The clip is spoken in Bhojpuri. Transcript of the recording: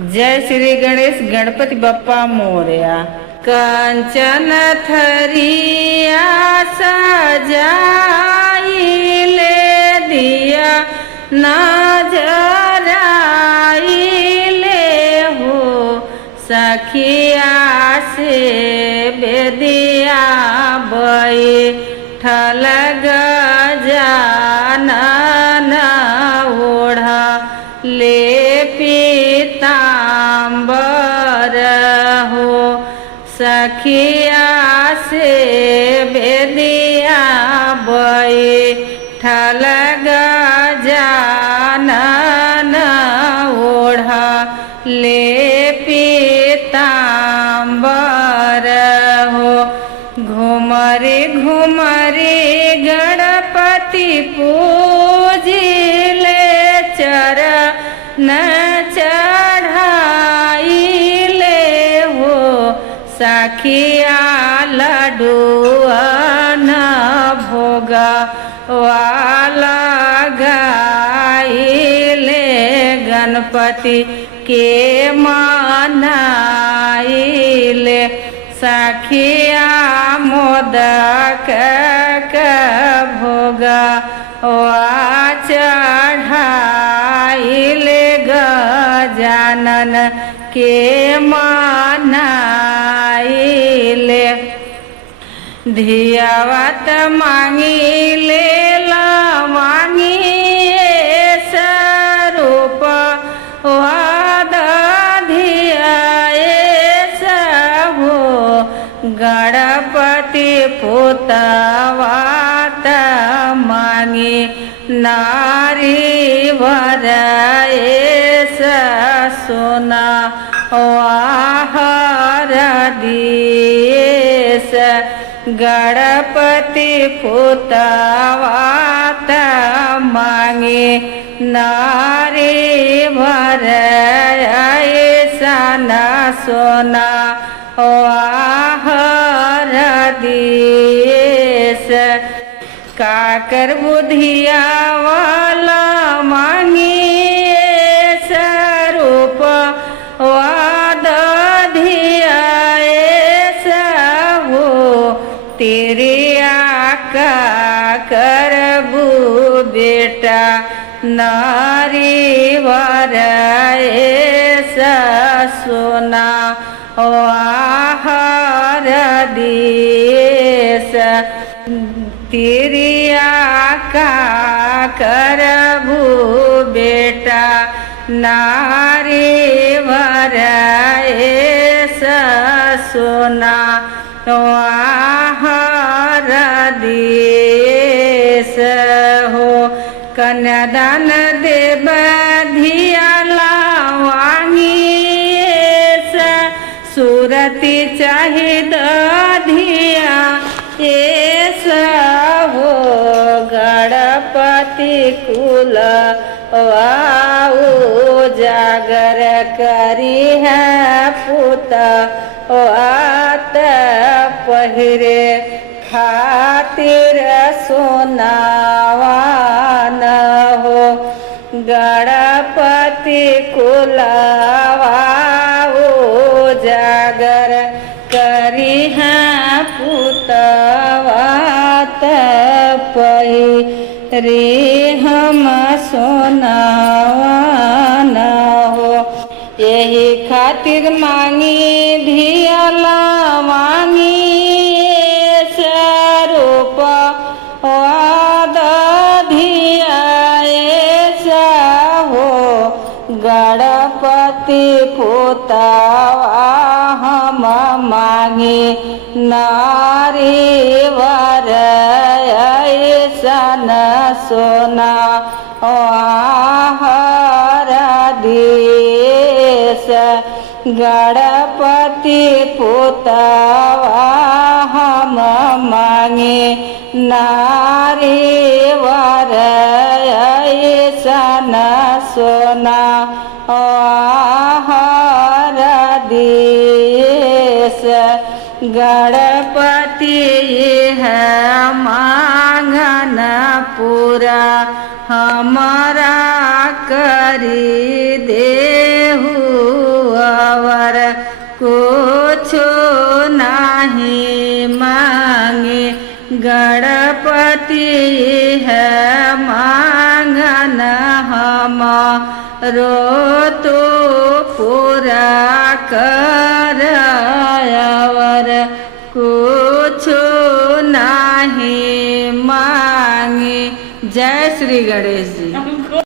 जय श्री गणेश गणपति बप्पा मोरया। कंचन थरिया सजाई ले दिया नजराई ले हो सखिया से बेदिया बैठल गजानन ओढ़ा ले पीताम्बर हो सखिया से बेदिया बैठल गजानन ओढ़ा ले पीताम्बर हो। घुमरी घुमरी गणपति पूजिले चरण चढ़ाई ले हो सखिया लड्डूअन भोगा वाला गाइले गणपति के मनाइले सखिया मोदक भोगा वा चढ़ाइले गजानन के मनाइले। धियावत मांगिले मांगी स्वरूप वाद हो गणपति पुतवात मांगी नारी वर सोना वाहर दिएस गणपति पुतवात मांगे नारी भर ऐसा सोना वाहर दिएस। काकर बुधिया वाला मांगी स्वरूप वाद धिया हो तेरे आका करबू बेटा नारी वर सोना वाहर दिएस तेरी आका करबू बेटा नारी वर सोना वाहर दिएस हो। कन्यादान देव धियाला वांगी सूरती चाहिद धिया हो गणपति कुल वाऊ जागर करी है पुत वात पहिरे खातिर सोनावान हो गणपति कुल वाऊ जागर करी है पुतवात पहिरे हम सोनावान हो। यही खातिर मांगी धियाला मांगी स्वरूप वाद धिया हो गणपति पुतवा हम मांगे नारी वर ऐसन सोना वाहर दिएस गणपति पुतवा हम मांगे नारी वर ऐसन सोना वाहर दिएस गणपति है मांगन पूरा हमारा करी देहु मांगे गणपति है मांगन हमारो तो पूरा कर और कुछ नहीं मांगे। जय श्री गणेश जी।